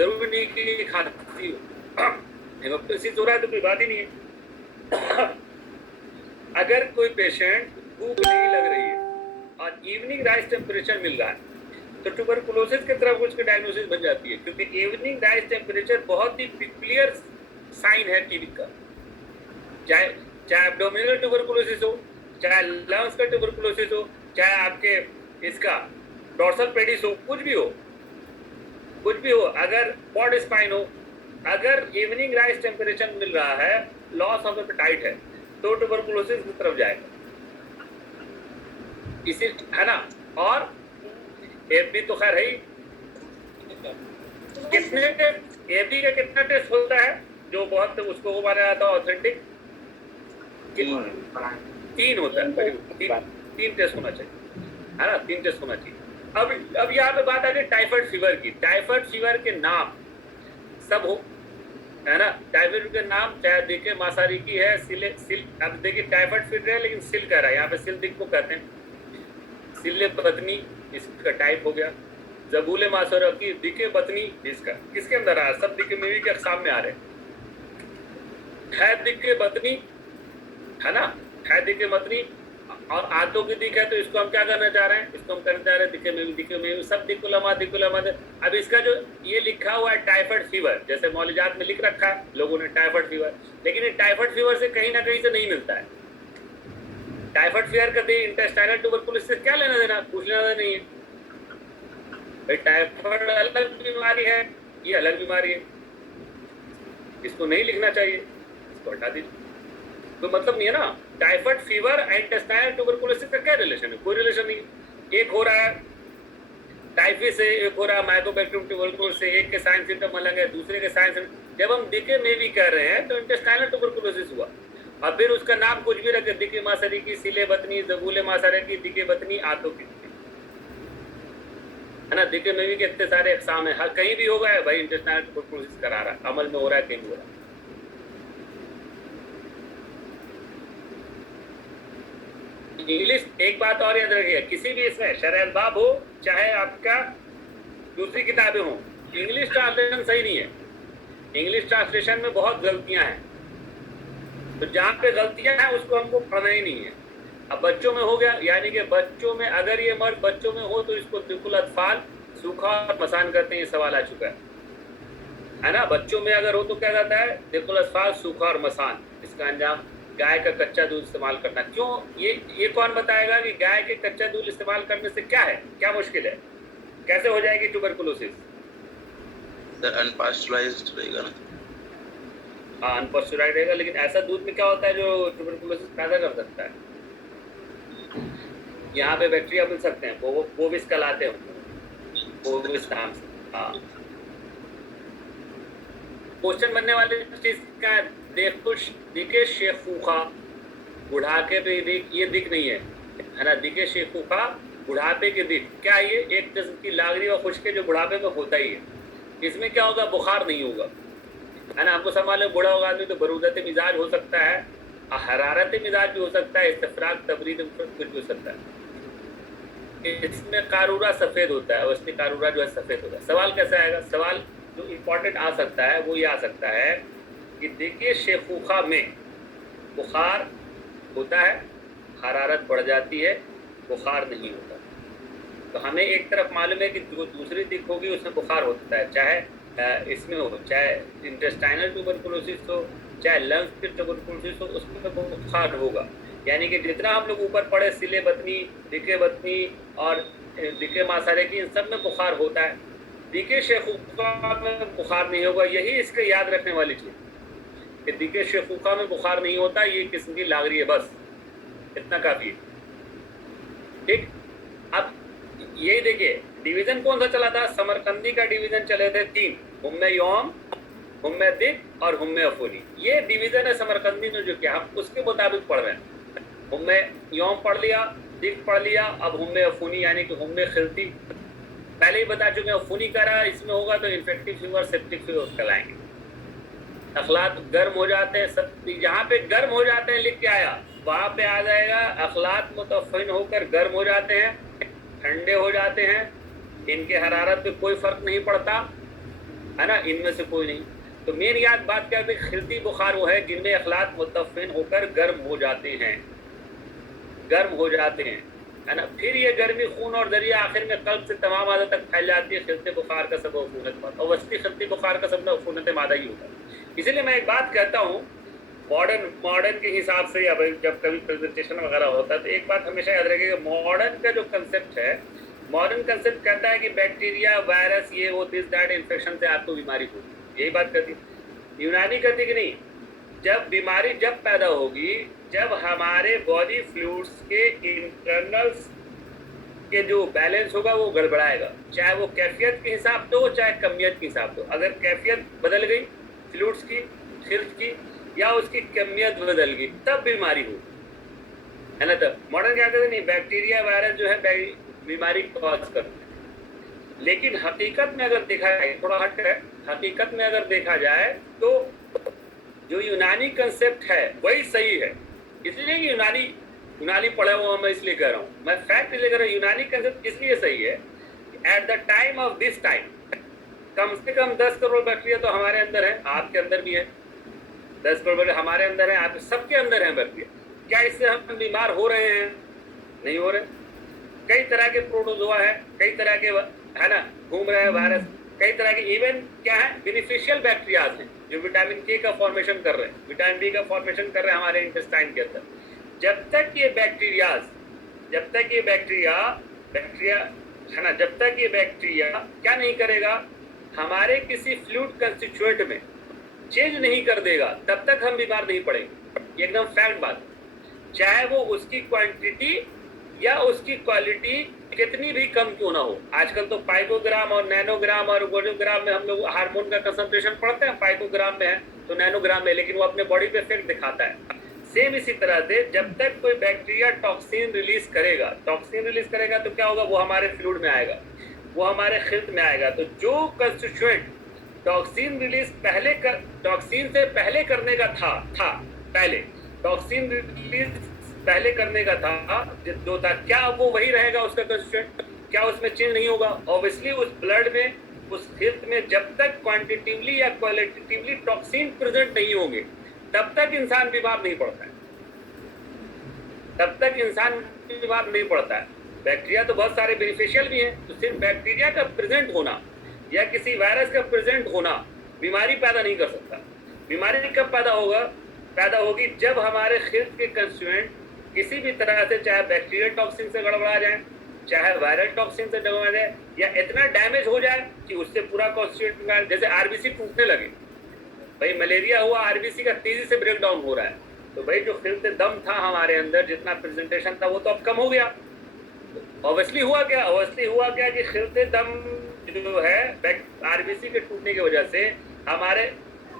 जरूरी नहीं कि खांसी हो, हेमोप्टाइसिस हो रहा है तो कोई बात ही नहीं है। अगर कोई पेशेंट भूख नहीं लग रही है और इवनिंग राइज टेम्परेचर मिल रहा है तो ट्यूबरकुलोसिस की तरफ उसकी डायग्नोसिस बन जाती है, क्योंकि इवनिंग राइज टेम्परेचर बहुत ही क्लियर साइन है टीबी का। चाहे चाहे एब्डोमिनल ट्यूबरकुलोसिस हो, चाहे लंग्स का ट्यूबरकुलोसिस हो, चाहे आपके इसका डॉर्सल पेडिस हो, कुछ भी हो, अगर पॉड स्पाइन हो, अगर इवनिंग राइज टेम्परेचर मिल रहा है, लॉस ऑफ एपेटाइट है, तो ट्यूबरकुलोसिस की तरफ जाएगा, इसी है ना। और एफबी तो खैर है ही। कितने एफबी का कितना टेस्ट होता है जो बहुत उसको वो माना जाता है ऑथेंटिक? 3 होता है, तीन टेस्ट होना चाहिए, है ना, 3 टेस्ट होना चाहिए। अब यहाँ पे बात आ गई टाइफाइड फीवर की। टाइफाइड फीवर के नाम सब हो, है ना, टाइफाइड के नाम चाहे देखिए मासारी की है, सिल अब देखिए टाइफाइड फीवर है लेकिन सिल कह रहा है, यहाँ पे सिल दिक को कहते हैं, सिल्ले बतनी इसका टाइप हो गया। जबूले मासोरा की दिके बतनी, इसका किसके अंदर आ रहा है? सब दिके मेवी के अक़साम में आ रहे हैं। है दिके बतनी, है ना, है दिके बतनी और आंतों की दिक है, तो इसको हम क्या करना चाह रहे हैं? इसको हम करना चाह रहे हैं दिके मेवी सब दिकुलमा। अब इसका जो ये लिखा हुआ है टाइफाइड फीवर, जैसे मौलिजात में लिख रखा है लोगों ने टाइफाइड फीवर, लेकिन ये टाइफाइड फीवर से कहीं ना कहीं से नहीं मिलता है। टाइफाइड फीवर का इंटेस्टाइनल ट्यूबरकुलोसिस क्या लेना देना, कुछ लेना देना नहीं है भाई। टाइफाइड अलग बीमारी है, ये अलग बीमारी है, इसको नहीं लिखना चाहिए, इसको हटा दीजिए। तो मतलब नहीं है ना, typhoid fever and intestinal tuberculosis का क्या रिलेशन है? कोई रिलेशन नहीं। एक हो रहा है टाइफी से, एक हो रहा है माइकोबैक्टीरियम ट्यूबरकुलोसिस से, एक के साइन सिम्टम अलग है, दूसरे के साइन सिम्टम। जब हम दिके में भी कर रहे हैं तो इंटेस्टाइनल ट्यूबरकुलोसिस हुआ, और फिर उसका नाम कुछ भी रखे, दिके मासरी की, सिले बतनी, जबूले मासरे की, दिके बतनी, आंतों की, है ना। दिके में भी के इतने सारे अक़साम है, हर कहीं भी होगा है भाई इंटेस्टाइनल ट्यूबरकुलोसिस करा रहा है, अमल में हो रहा है, कहीं भी हो रहा है। इंग्लिश, एक बात और याद रखिए, किसी भी इसमें शरह-ए-बाब हो चाहे आपका दूसरी किताबें हो, इंग्लिश ट्रांसलेशन सही नहीं है। इंग्लिश ट्रांसलेशन में बहुत गलतियां हैं, तो जहाँ पे गलतियां हैं उसको हमको पढ़ना ही नहीं है। अब बच्चों में हो गया, यानी कि बच्चों में अगर ये मर्द बच्चों में हो तो इसको दिकुल अतफाल सूखा और मसान करते हैं, ये सवाल आ चुका है ना। बच्चों में अगर हो तो क्या कहता है? दिकुल अतफाल सूखा और मसान, इसका अंजाम गाय का कच्चा दूध इस्तेमाल करना। क्यों? ये कौन बताएगा कि गाय के कच्चा दूध इस्तेमाल करने से क्या है, क्या मुश्किल है, कैसे हो जाएगी ट्यूबरकुलोसिस? अनपास्चराइज्ड रहेगा ना। हाँ, अनपास्चराइज्ड रहेगा, लेकिन ऐसा दूध में क्या होता है जो ट्यूबरकुलोसिस पैदा कर सकता है? यहाँ पे बैक्टीरिया मिल सकते हैं, वो बोविस कहलाते हैं, बोविस नाम से। हाँ, क्वेश्चन बनने वाली चीज क्या है? दिके शेखूखा, बुढ़ापे पे दिक, ये दिक नहीं है ना, दिके शेखूखा बुढ़ापे के दिक। क्या ये एक किस्म की लागरी और खुश्के जो बुढ़ापे में होता ही है। इसमें क्या होगा? बुखार नहीं होगा, है ना। आपको संभाल में बूढ़ा होगा आदमी तो बरूदत मिजाज हो सकता है, हरारत मिजाज भी हो सकता है, इस्तफराग तबरीद कुछ भी हो सकता है। इसमें कारूरा सफेद होता है और इसमें कारूरा जो है सफेद होता है। सवाल कैसे आएगा? सवाल जो इम्पोर्टेंट आ सकता है वो ये आ सकता है कि देखिए शेखूखा में बुखार होता है, हरारत बढ़ जाती है, बुखार नहीं होता। तो हमें एक तरफ मालूम है कि जो दूसरी दिक होगी उसमें बुखार होता है, चाहे इसमें हो, चाहे इंटेस्टाइनल ट्यूबरकुलोसिस हो, चाहे लंग्स की ट्यूबरकुलोसिस हो, उसमें बुखार होगा। यानी कि जितना हम लोग ऊपर पढ़े सिले बतनी, दिके बतनी और दिके मासारे की, इन सब में बुखार होता है। दिके शेखूखा में बुखार नहीं होगा। यही इसके याद रखने वाली चीज़ कि दिके शेखूखा में बुखार नहीं होता, ये किस्म की लागरी है, बस इतना काफ़ी है। ठीक, अब यही देखिए डिवीज़न कौन सा चला था? समरकंदी का डिवीज़न चले थे 3, हुम्मे यौम, हुम्मे दिक और हुम्मे अफूनी। ये डिवीज़न है समरकंदी ने जो किया, हम उसके मुताबिक पढ़ रहे हैं। हुम्मे यौम पढ़ लिया, दिक पढ़ लिया, अब हुम्मे अफूनी यानी कि हुम्मे खिलती पहले ही बता चुके हैं। अफूनी करा इसमें होगा तो इन्फेक्टिव फीवर, सेप्टिक फीवर कहलाएंगे। अखलात गर्म हो जाते हैं, सब जहाँ पे गर्म हो जाते हैं लिख के आया, वहाँ पे आ जाएगा अखलात मुतफ़िन होकर गर्म हो जाते हैं, ठंडे हो जाते हैं, इनके हरारत पे कोई फ़र्क नहीं पड़ता, है ना, इनमें से कोई नहीं। तो मेन याद बात क्या है, खिलती बुखार वो है जिनमें अखलात मुतफ़िन होकर गर्म हो जाते हैं, गर्म हो जाते हैं, है ना। फिर ये गर्मी खून और दरिया आखिर में कल्ब से तमाम आदा तक फैल जाती है। खिलते बुखार का सबब अफूनत मादा, और वस्ती खिलती बुखार का सबब अफूनत मादा ही होता है। इसीलिए मैं एक बात कहता हूँ, मॉडर्न के हिसाब से, या जब कभी प्रेजेंटेशन वगैरह होता है तो एक बात हमेशा याद रखिएगा, मॉडर्न का जो कंसेप्ट है, मॉडर्न कंसेप्ट कहता है कि बैक्टीरिया, वायरस, ये वो दिस दैट इन्फेक्शन से आपको बीमारी होगी, यही बात कहती है। यूनानी कहती कि नहीं, जब बीमारी जब पैदा होगी जब हमारे बॉडी फ्लूइड्स के इंटरनल्स के जो बैलेंस होगा वो गड़बड़ाएगा, चाहे वो कैफियत के हिसाब से हो चाहे कमियत के हिसाब से हो। अगर कैफियत बदल गई फ्लूइड्स की, खिल्त की, या उसकी कमियत बदल गई, तब बीमारी हो, है ना। तब मॉडर्न क्या कहते नहीं, बैक्टीरिया वायरस जो है बीमारी कॉज करते हैं। लेकिन हकीकत में अगर देखा जाए, थोड़ा हट है, हकीकत में अगर देखा जाए तो जो यूनानी कंसेप्ट है वही सही है। इसलिए कि यूनानी पढ़ा हुआ मैं इसलिए कह रहा हूँ, मैं फैक्ट इसलिए कह रहा हूँ, यूनानी कंसेप्ट इसलिए सही है, at the time of this time कम से कम 10 करोड़ बैक्टीरिया तो हमारे अंदर है, आपके अंदर भी है। 10 करोड़ हमारे अंदर है, आप सबके अंदर है बैक्टीरिया। क्या इससे हम बीमार हो रहे हैं? नहीं हो रहे। कई तरह के प्रोटोजोआ है, कई तरह के, है ना, घूम रहे हैं वायरस, कई तरह के, इवन क्या है, बेनिफिशियल बैक्टीरियाज हैं जो विटामिन के का फॉर्मेशन कर रहे हैं, विटामिन बी का फॉर्मेशन कर रहे हैं हमारे इंटेस्टाइन के अंदर। जब तक ये बैक्टीरिया है ना, जब तक ये बैक्टीरिया क्या नहीं करेगा, हमारे किसी फ्लूइड कंस्टिट्यूएंट में चेंज नहीं कर देगा, तब तक हम बीमार नहीं पड़ेंगे। एकदम फैक्ट बात, चाहे वो उसकी क्वांटिटी या उसकी क्वालिटी कितनी भी कम क्यों ना हो। आजकल तो पाइकोग्राम और नैनोग्राम और गोजोग्राम में हम लोग हार्मोन का कंसंट्रेशन पढ़ते हैं, पाइकोग्राम में है तो नैनोग्राम में, लेकिन वो अपने बॉडी पे इफेक्ट दिखाता है। सेम इसी तरह से जब तक कोई बैक्टीरिया टॉक्सिन रिलीज करेगा तो क्या होगा, वो हमारे फ्लूइड में आएगा, वो हमारे खिल्त में आएगा। तो जो कंस्टिट्यूएंट टॉक्सिन से पहले करने का टॉक्सिन रिलीज पहले करने का था जो था, क्या वो वही रहेगा उसका कंस्टिट्यूएंट? क्या उसमें चेंज नहीं होगा? ऑब्वियसली उस ब्लड में, उस खिल्त में जब तक क्वांटिटिवली या क्वालिटेटिवली टॉक्सिन प्रेजेंट नहीं होंगे तब तक इंसान बीमार नहीं पड़ता है। बैक्टीरिया तो बहुत सारे बेनिफिशियल भी हैं, तो सिर्फ बैक्टीरिया का प्रेजेंट होना या किसी वायरस का प्रेजेंट होना बीमारी पैदा नहीं कर सकता। बीमारी कब पैदा होगी जब हमारे खिल्त के कंस्टिट्यूएंट किसी भी तरह से, चाहे बैक्टीरियल टॉक्सिन से गड़बड़ा जाए, चाहे वायरल टॉक्सिन से गड़बड़ा जाए, या इतना डैमेज हो जाए कि उससे पूरा कंस्टिट्यूएंट, जैसे आरबीसी टूटने लगे, भाई मलेरिया हुआ, आरबीसी का तेजी से ब्रेक डाउन हो रहा है, तो भाई जो खिल्त दम था हमारे अंदर, जितना प्रेजेंटेशन था, वो तो अब कम हो गया। ऑब्वियसली हुआ क्या कि खिल्त दम जो है आरबीसी के टूटने की वजह से हमारे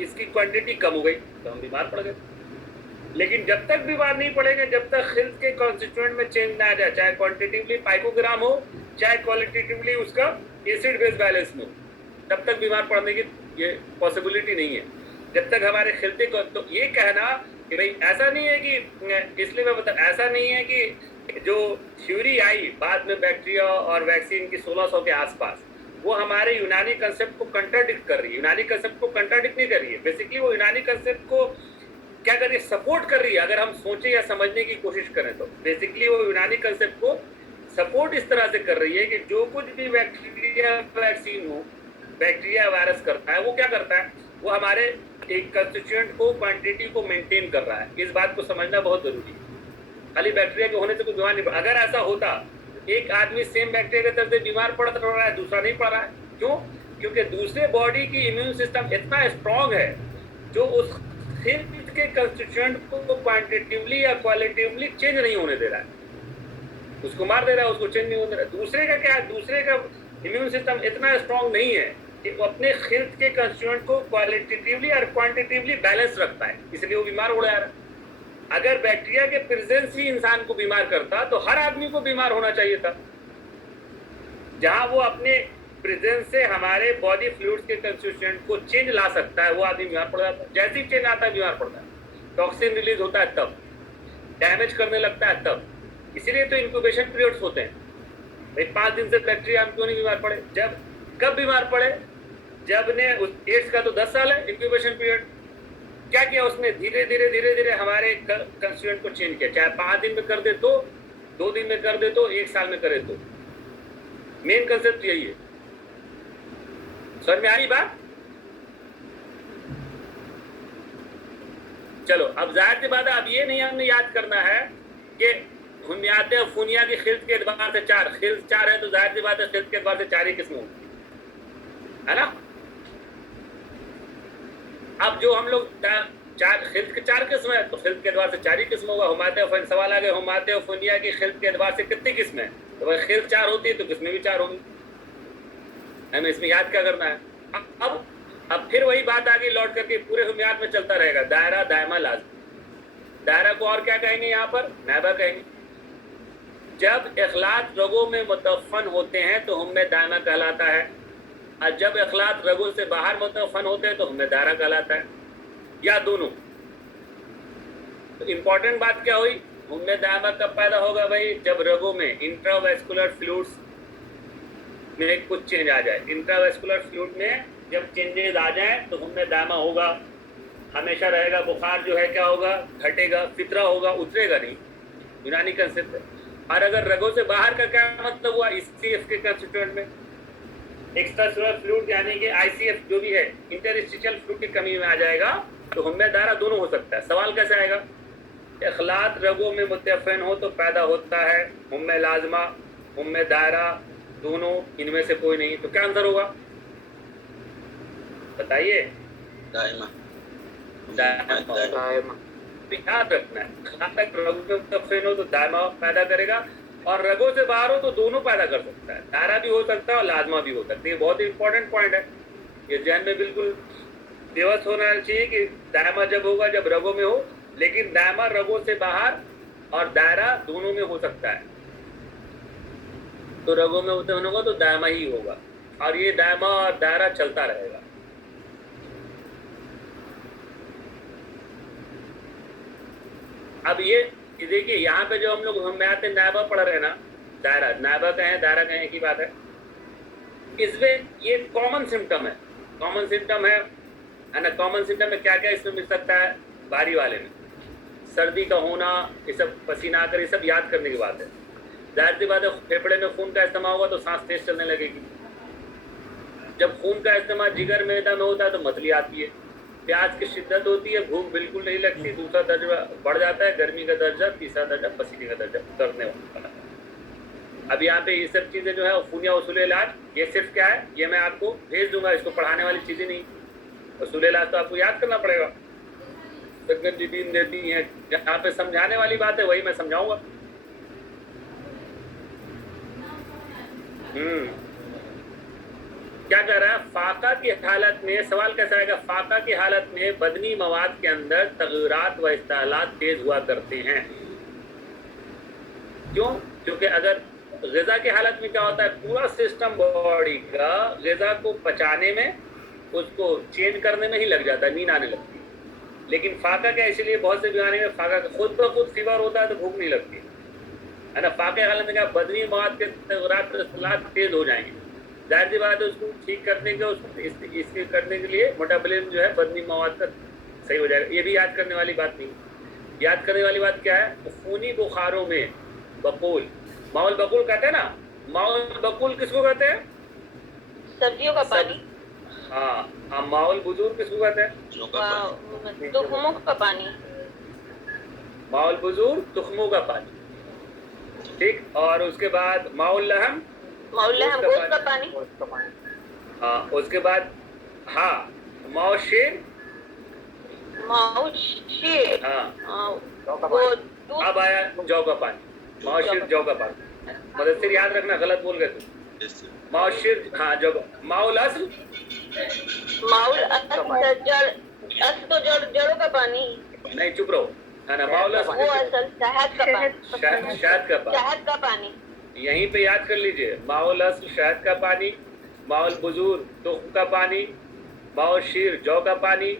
इसकी क्वांटिटी कम हो गई, तो हम बीमार पड़ गए। लेकिन जब तक बीमार नहीं पड़ेंगे, जब तक खिल्त के कॉन्स्टिट्यूएंट में चेंज ना आ जाए, चाहे क्वांटिटिवली पाइकोग्राम हो चाहे क्वालिटेटिवली उसका एसिड बेस बैलेंस में हो, तब तक बीमार पड़ने की ये पॉसिबिलिटी नहीं है। जब तक हमारे खिल्ते को, तो ये कहना कि भाई ऐसा नहीं है कि, इसलिए मैं बता, ऐसा नहीं है कि जो थ्योरी आई बाद में बैक्टीरिया और वैक्सीन की 1600 के आसपास, वो हमारे यूनानी कंसेप्ट को कंट्राडिक्ट कर रही है। यूनानी कंसेप्ट को कंट्राडिक्ट नहीं कर रही है, बेसिकली वो यूनानी कंसेप्ट को क्या कर रही है, सपोर्ट कर रही है। अगर हम सोचें या समझने की कोशिश करें तो बेसिकली वो यूनानी कंसेप्ट को सपोर्ट इस तरह से कर रही है कि जो कुछ भी बैक्टीरिया वैक्सीन हो, बैक्टीरिया वायरस करता है, वो क्या करता है, वो हमारे एक कंस्टिट्यूएंट को, क्वांटिटी को मेंटेन कर रहा है। इस बात को समझना बहुत जरूरी है। खाली बैक्टीरिया के होने से कोई बीमार नहीं पड़ा। अगर ऐसा होता, एक आदमी सेम बैक्टीरिया के तरफ से बीमार पड़ रहा है, दूसरा नहीं पड़ रहा है, क्यों? क्योंकि दूसरे बॉडी की इम्यून सिस्टम इतना स्ट्रांग है जो उस खिल्त के कंस्टिट्यूएंट को क्वांटिटिवली या क्वालिटेटिवली चेंज नहीं होने दे रहा है, उसको मार दे रहा है, उसको चेंज नहीं होने दे रहा है। दूसरे का क्या है, दूसरे का इम्यून सिस्टम इतना स्ट्रांग नहीं है कि वो अपने खिल्त के कंस्टिट्यूएंट को क्वालिटेटिवली और क्वांटिटिवली बैलेंस रखता है, इसलिए वो बीमार हो रहा है। अगर बैक्टीरिया के प्रेजेंस ही इंसान को बीमार करता तो हर आदमी को बीमार होना चाहिए था। जहां वो अपने प्रेजेंस से हमारे बॉडी फ्लूइड्स के कंस्टिट्यूएंट को चेंज ला सकता है, वो आदमी बीमार पड़ जाता है। जैसे ही चेंज आता है बीमार पड़ता है, टॉक्सिन रिलीज होता है तब, डैमेज करने लगता है तब। इसीलिए तो इंक्यूबेशन पीरियड्स होते हैं। भाई 5 दिन से बैक्टीरिया हम क्यों नहीं बीमार पड़े? जब कब बीमार पड़े? जब ने उस एड्स का तो 10 साल है इंक्यूबेशन पीरियड। क्या किया उसने, धीरे धीरे हमारे कंस्टिट्यूएंट को चेंज किया, चाहे 5 दिन में कर दे तो, 2 दिन में कर दे तो, 1 साल में करे तो। मेन कंसेप्ट यही है। समझ में आ रही बात? चलो अब जाहिर सी बात है, अब ये नहीं हमने याद करना है कि हुमियाते और फुनिया की खिल्त के एतबार से 4 खिल्त 4 है, तो जाहिर सी बात है खिल्त के एतबार से 4 ही किस्म होगी, है ना। अब जो हम लोग 4 खिल्त के 4 किस्म है, तो खिल्त के एतबार से 4 ही किस्म होगा। हुमाते और सवाल आ गए हुमाते और फुनिया की खिल्त के एतबार से कितनी किस्म है, तो भाई खिल्त 4 होती है तो किस्में भी 4 होंगी। हमें इसमें याद क्या करना है। अब फिर वही बात आ गई लौट करके, पूरे हुमियात में चलता रहेगा दायरा दायमा लाज़िम। दायरा को और क्या कहेंगे, यहाँ पर नायबा कहेंगे। जब इखलात रगों में मुतफ़न होते हैं तो हुम्मे दायमा कहलाता है, और जब इखलात रगों से बाहर मुतफ़न होते हैं तो हुम्मे दायरा कहलाता है, या दोनों। तो इम्पोर्टेंट बात क्या हुई, हुम्मे दायमा कब पैदा होगा भाई, जब रगों में इंट्रावेस्कुलर फ्लूइड्स में कुछ चेंज आ जाए। इंट्रावेस्कुलर फ्लूइड में जब चेंजेस आ जाए तो हुम्मे दायमा होगा, हमेशा रहेगा। बुखार जो है क्या होगा, घटेगा, फितरा होगा, उतरेगा नहीं, यूनानी कंसेप्ट है। और अगर रगों से बाहर का क्या मतलब हुआ, ICF के कंस्टिट्यूएंट में एक्स्ट्रासेलुलर फ्लूइड यानी कि ICF जो भी है, इंटरस्टिशियल फ्लूइड की कमी में आ जाएगा, तो हुम्मे दायरा दोनों हो सकता है। सवाल कैसे आएगा, इखलात रगों में मुतफ़न हो तो पैदा होता है हुम्मे लाज़िमा, हुम्मे दायरा, दोनों, इनमें से कोई नहीं। तो क्या आंसर होगा बताइए? दायमा। याद रखना है, इखलात रगों में मुतफ़न हो तो दायमा पैदा करेगा, और रगों से बाहर हो तो दोनों पैदा कर सकता है। दायरा भी हो सकता है और लाजमा भी हो सकता है। ये बहुत ही इंपॉर्टेंट पॉइंट है, ये जहन में बिल्कुल बेवस होना चाहिए कि दायमा जब होगा जब रगों में हो, लेकिन दायमा रगों से बाहर और दायरा दोनों में हो सकता है। तो रगों में होते होने को तो दायमा ही होगा, और ये दायमा और दायरा चलता रहेगा। अब ये देखिए यहाँ पे जो हम लोग हुम्मात नायबा पढ़ रहे हैं ना, दायरा नायबा कहें दायरा कहें की बात है। इसमें ये कॉमन सिम्टम है, कॉमन सिम्टम है ना। कॉमन सिम्टम में क्या क्या इसमें मिल सकता है, बारी वाले में सर्दी का होना, ये सब पसीना आकर, ये सब याद करने की बात है। जाहिर सी बात है, फेफड़े में खून का इस्तेमाल होगा तो सांस तेज चलने लगेगी। जब खून का इस्तेमाल जिगर मैदा में होता है तो मतली आती है, प्यास की शिद्दत होती है, भूख बिल्कुल नहीं लगती, दूसरा दर्जा बढ़ जाता है, गर्मी का दर्जा, तीसरा दर्जा पसीने का दर्जा करने वाला। अब यहाँ पे ये सब चीज़ें जो है फुनिया उसूल इलाज, ये सिर्फ क्या है, ये मैं आपको भेज दूंगा, इसको पढ़ाने वाली चीज़ें नहीं। उसूल इलाज तो आपको याद करना पड़ेगा, तकनीक देती हैं। जहाँ पे समझाने वाली बात है वही मैं समझाऊंगा। क्या कह रहा है, फाका की हालत में, सवाल कैसा आएगा, फाका की हालत में बदनी मवाद के अंदर तगय्युरात व इस्तेहलात तेज हुआ करते हैं। क्यों? क्योंकि अगर ग़िज़ा की हालत में क्या होता है, पूरा सिस्टम बॉडी का ग़िज़ा को पचाने में, उसको चेंज करने में ही लग जाता है, नींद आने लगती है। लेकिन फाका क्या, इसीलिए बहुत से बीमारी में फाका खुद ब खुद फीवर होता है तो भूख नहीं लगती है ना। फाका की हालत में क्या, बदनी मवाद के तगय्युरात व इस्तेहलात तेज हो जाएंगे। जाहिर सी बात है, उसको ठीक करने के, इसके करने के लिए मेटाबॉलिज्म जो है बदनी मवाद का सही हो जाएगा। ये भी याद करने वाली बात नहीं। याद करने वाली बात क्या है, खूनी बुखारों में बकुल, माउल बकुल कहते हैं ना, माउल बकुल किसको कहते हैं, सब्जियों का पानी। हाँ, माउल बुजुर्ग किसको कहते हैं, तुखमों का पानी। माउल बुजुर्ग तुखमों का पानी, ठीक। और उसके बाद माउल लहम, गोश्त का पानी। हाँ, उसके बाद हाँ मौशीर, हाँ, अब आया जौ का पानी, मौशीर जौ का पानी। मुदस्सिर याद रखना, गलत बोल गए तुम। मौशीर, हाँ जौ, माउल असल, जड़ों का पानी नहीं, चुप रहो, है ना, माउल असल, वो असल शहद का पानी, शहद का पानी, यहीं पे याद कर लीजिए। माउल असल शहद का पानी, माउल बुजुर्ग तुख्म का पानी, माउल शीर जौ का पानी,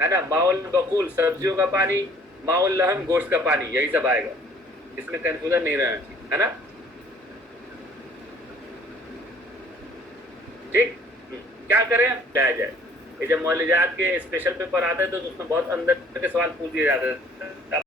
है ना, माउल बकुल सब्जियों का पानी, माउल लहम गोश्त का पानी, यही सब आएगा। इसमें कंफ्यूजन नहीं रहना चाहिए, है ना, ठीक। क्या करें, क्या जाए। ये जब मौलिजात के स्पेशल पेपर आते हैं तो उसमें बहुत अंदर के सवाल पूछ दिए जाते हैं।